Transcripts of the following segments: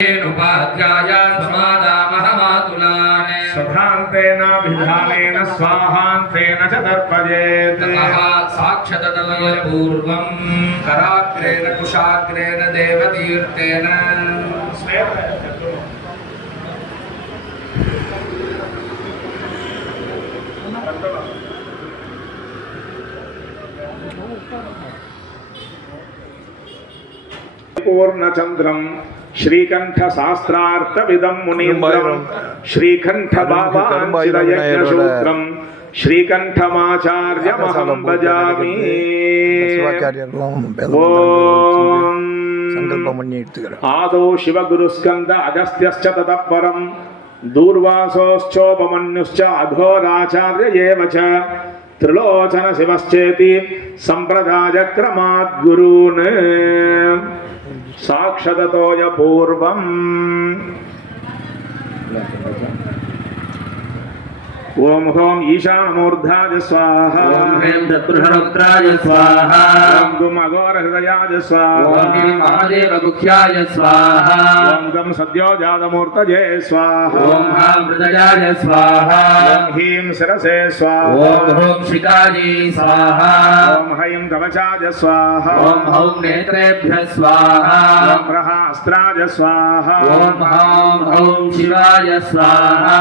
उपाध्याय समादामहमातुलाने स्वधान्तेन विधानेन स्वाहान्तेन च तर्पयेत् साक्षततमय पूर्वं कराग्रेण कुशाग्रेण देवतीर्थेन पूर्णचंद्रम श्रीकंठ शास्त्रार्थविदं मुनीन्द्रं श्रीकंठ बाबांचिरयज्ञसूत्रं श्रीकंठमाचार्यमहं भजामि। आदौ शिवगुरुस्कन्द अगस्त्यश्च ततः परं दूर्वासोश्चोपमन्युश्च अघोराचार्य एव च त्रिलोचन शिवश्चेति संप्रदायक्रमात् गुरून् साक्षततोय पूर्वम्। ओम ह्रौं ईशानमूर्धाय स्वाहा ओम ह्रीं तत्पुरुषरुद्राय स्वाहा ओम गुम अघोरहृदयाय स्वाहा ओम ह्रीं महादेवगुह्याय स्वाहा ओम गम सद्योजातमूर्तये स्वाहा ओम हां मृदयाय स्वाहा ओम ह्रीं शिरसे स्वाहा ओम ह्रौं शिखायै स्वाहा ओम हैं कवचाय स्वाहा ओम हौं नेत्रेभ्यः स्वाहा ओम प्रहास्त्राय स्वाहा ओम हां हौं शिवाय स्वाहा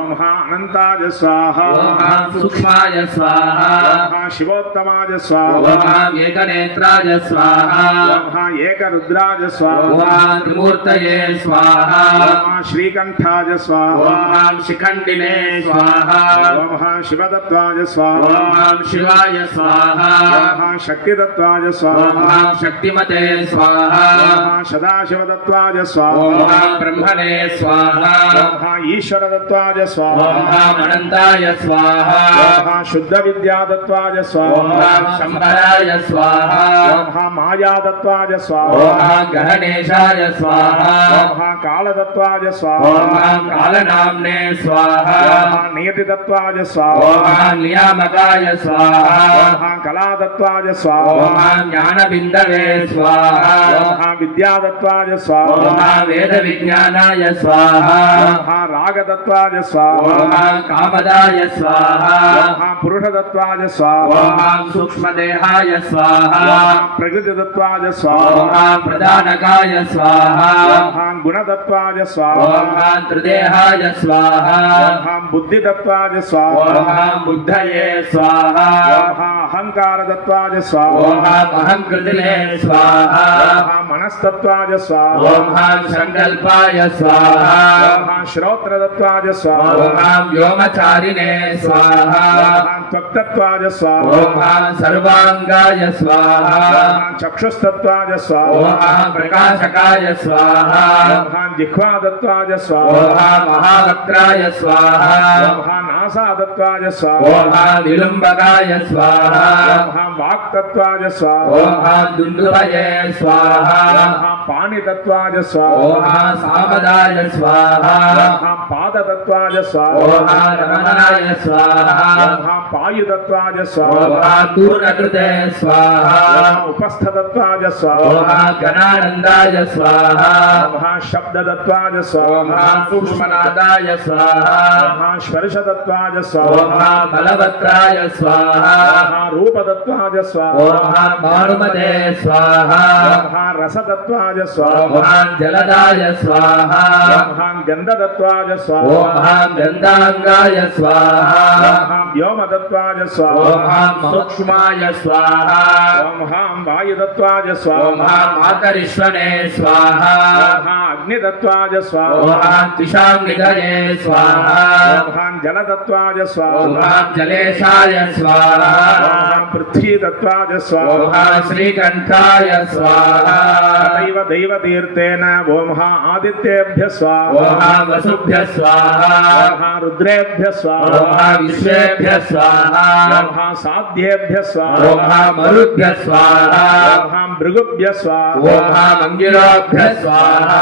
ओम हा अनंताय स्वाहा ओम हां सूक्ष्माय स्वाहा ओम हा शिवोत्तमाय स्वाहा ओम हां एकनेत्राय स्वाहा ओम हा एकरुद्राय स्वाहा ओम हां त्रिमूर्तये स्वाहा ओम हा श्रीकंठाय स्वाहा ओम हां शिखंडिने स्वाहा ओम हा शिवदत्ताय स्वाहा ओम हां शिवाय स्वाहा ओम हा शक्तिदत्ताय ओम स्वाहा हां शक्तिमते स्वाहा ओम हा सदाशिवदत्ताय ओम स्वाहा हां ब्रह्मणे स्वाहा ओम हा ईश्वरदत्ताय ओम स्वाहा हां अनंताय स्वाहा ओम हा शुद्ध विद्यादत्ताय ओम स्वाहा हां शंभराय स्वाहा ओम हा मायादत्ताय ओम स्वाहा हां गहनेशाय स्वाहा ओम हा कालदत्ताय ओम स्वाहा हां कालनाम्ने स्वाहा ओम हा नियतिदत्ताय स्वाहा ओम हां नियामकाय स्वाहा ओम हा कलादत्ताय स्वाहा ओम हां ज्ञानबिन्दवे स्वाहा ओम हा विद्यादत्ताय स्वाहा ओम हां वेदविज्ञानाय स्वाहा ओम हा रागदत्ताय स्वाहा ओम हां कामदाय स्वाहा ओम हा पुरुषदत्ताय स्वाहा ओम हां सूक्ष्मदेहाय स्वाहा ओम हा प्रकृतिदत्ताय स्वाहा ओम हां प्रधानकाय स्वाहा ओम हा गुणदत्ताय स्वाहा ओम हां त्रिदेहाय स्वाहा ओम हा बुद्धिदत्ताय स्वाहा ओम हां बुद्धये स्वाहा ओम हा अहंकारदत्ताय स्वाहा ओम हां अहंकृतिने स्वाहा ओम हा मनस्तत्वाय स्वाहा ओम हां संकल्पाय स्वाहा ओम हा श्रोत्रदत्ताय स्वाहा ओम हां व्योमचारिणे स्वाहा ओम हा त्वक्तत्वाय स्वाहा ओम हां सर्वांगाय स्वाहा ओम हा चक्षुस्तत्वाय स्वाहा ओम हां प्रकाशकाय स्वाहा ओम हा जिह्वादत्ताय स्वाहा ओम हां महावक्त्राय स्वाहा ओम हा नासादत्ताय स्वाहा ओम हां विलंबकाय स्वाहा ओम हा वाक्तत्वाय स्वाहा ओम हां दुंदुभये स्वाहा ओम हा पाणितत्वाय स्वाहा ओम हां सामदाय स्वाहा ओम हा पादतत्वाय स्वाहा ओम हां रमणाय स्वाहा ओम हा पायुतत्वाय स्वाहा ओम हां पूर्णकृते स्वाहा ओम हा उपस्थतत्वाय स्वाहा ओम हां गणानंदाय स्वाहा ओम हा शब्दतत्वाय ओम स्वाहा हां सूक्ष्मनादाय स्वाहा ओम हा स्पर्शतत्वाय ओम स्वाहा हां बलवक्त्राय स्वाहा ओम हा रूपतत्वाय स्वाहा ओम हां भानुमते स्वाहा ओम हा रसतत्वाय स्वाहा ओम हां जलदाय स्वाहा ओम हा गंधतत्वाय स्वाहा ओम हां गंधांगाय स्वाहा ओम हा व्योमतत्वाय स्वाहा ओम हां सूक्ष्माय स्वाहा ओम हा वायुतत्वाय स्वाहा ओम हां मातरिश्वने स्वाहा ओम हा अग्नितत्वाय स्वाहा ओम हां तिशांगितये स्वाहा ओम हा जलतत्वाय स्वाहा ओम हां जलेशाय स्वाहा ओम हा पृथ्वीतत्वाय ओम स्वाहा हां श्रीकंठाय स्वाहा तथैव दैवतीर्थेन ओम हा आदित्येभ्यः स्वाहा ओम हां वसुभ्यः स्वाहा ओम हा रुद्रेभ्यः स्वाहा ओम हां विश्वेभ्यः स्वाहा ओम हा साध्येभ्यः स्वाहा ओम हां मरुभ्यः स्वाहा ओम हा भृगुभ्यः स्वाहा ओम हां मंगिराभ्यः स्वाहा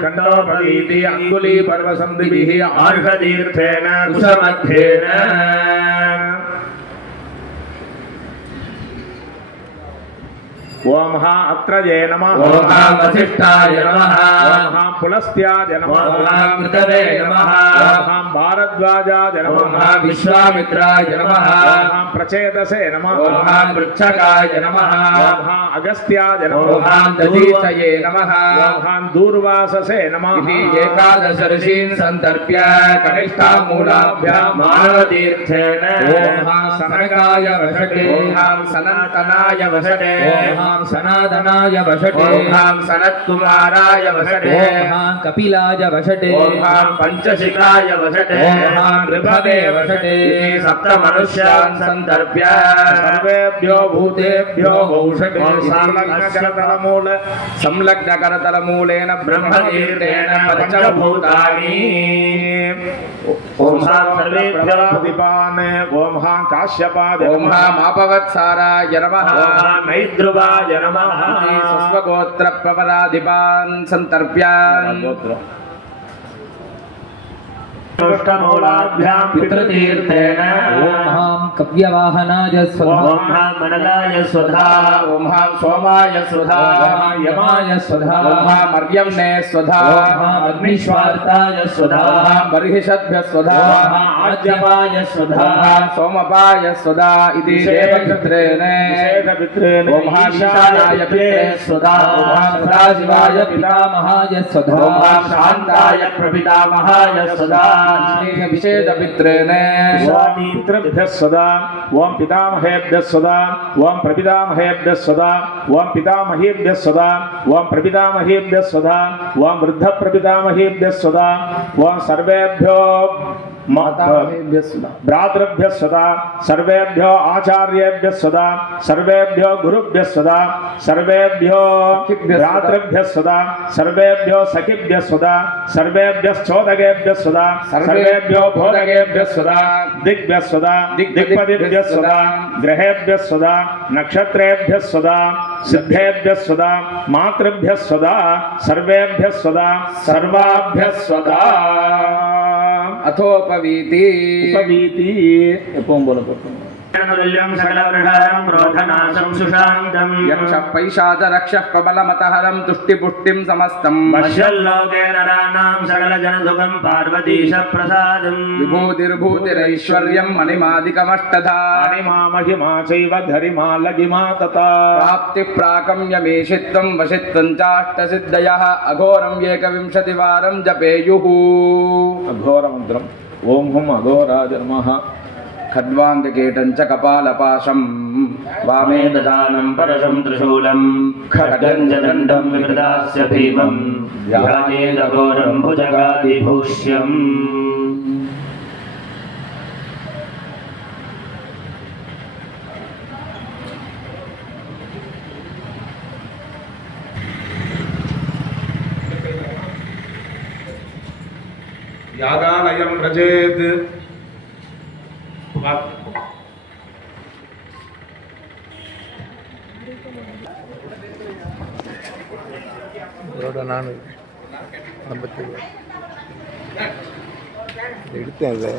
खण्डोपवीति अंगुली पर्वसन्धिभिः आर्षतीर्थेन कुशमध्येन ओम हा अत्रये नमः ओम हां वसिष्ठाय नमः ओम हा पुलस्त्याय नमः ओम मृतवे नमः ओम भारद्वाजाय नमः ओम विश्वामित्राय नमः ओम प्रचेतसे नमः ओम वृक्षकाय नमः ओम अगस्त्याय नमः ओम दधीचये नमः ओम दूर्वाससे नमः इति एकादश ऋषीन् सन्तर्प्य कनिष्ठामूलाभ्यां मानवतीर्थेन ओम सनकाय वषटे ओम सनन्तनाय वषटे ओम सनातनाय वषटे ओम सनत्कुमाराय वषटे ओम कपिलाय वषटे ओम पंचशिखाय वषटे ओम ऋभवे वषटे सप्तमनुष्यान् सन्तर्प्य सर्वेभ्यो भूतेभ्यो वौषटे संलग्नकरतलमूलेन ब्रह्मतीर्थेन पंचभूतानि ओम सर्वेभ्यो दीपान् ओम काश्यपाय ओम मापवत्साराय नमः ओम मैद्रुवाय नमः स्वगोत्र प्रपराधिपान् सन्तर्प्य मूलाभ्यां पितृतीर्थेन ओम कव्यवाहनाय स्वधा ओम मनलाय स्वधा ओम सोमाय स्वधा ओम यमाय स्वधा ओम मर्यम्ने स्वधा ओम अग्निश्वार्ताय स्वधा ओम बर्हिषद्भ्य स्वधा ओम आज्यपाय स्वधा ओम सोमपाय स्वधा इति देवपित्रेण ओम विशालाय पित्रे स्वधा ओम सदाशिवाय पितामहाय स्वधा ओम शान्ताय प्रपितामहाय स्वधा विशेषपित्रेण पितृभ्यः सदा ओम पितामहेभ्यः सदा ओम प्रपितामहेभ्यः सदा ओम पितामहेभ्यः सदा ओम प्रपितामहेभ्यः सदा ओम वृद्धप्रपितामहेभ्यः सदा ओम सर्वेभ्यो भ्रातृभ्यः सदा सर्वेभ्यो आचार्येभ्यः सदा सर्वेभ्यो गुरुभ्यः सदा सर्वेभ्यो भ्रातृभ्यः सदा सर्वेभ्यो सखिभ्यः सदा सर्वेभ्यो चोदकेभ्यः सदा सर्वेभ्यो भोदकेभ्यः सदा दिग्भ्यः सदा दिक्पतिभ्यः सदा ग्रहेभ्यः सदा नक्षत्रेभ्यः सदा सिद्धेभ्यः सदा मातृभ्यः सदा सर्वेभ्यः सदा सर्वाभ्यः सदा अथोपवीति उपवीति एवं बोलो ल्यं सकलवृषारं रोधनाशं सुशान्तं यक्षः पैशाचरक्षः प्रबलमतहरं तुष्टिपुष्टिं समस्तं पश्यल्लोके नराणां सकलजनसुखं पार्वतीशप्रसादं विभूतिर्भूतिरैश्वर्यं मणिमादिकमष्टधा मणिमा महिमा चैव धरिमा लघिमा तथा प्राप्तिप्राकम्यमीशित्वं वशित्वं चाष्टसिद्धयः अघोरं एकविंशतिवारं जपेयुः अघोरमन्त्रम् ओम हुम अघोराज नमः खड्वाङ्गकीटं च कपालपाशं वामे ददानं परशं त्रिशूलं खड्गं च दण्डं विकृतास्य भीमं ध्यायेदघोरं भुजगादिभूष्यम् यागालयं व्रजेत् ನಾನು எடுத்தேன் அதை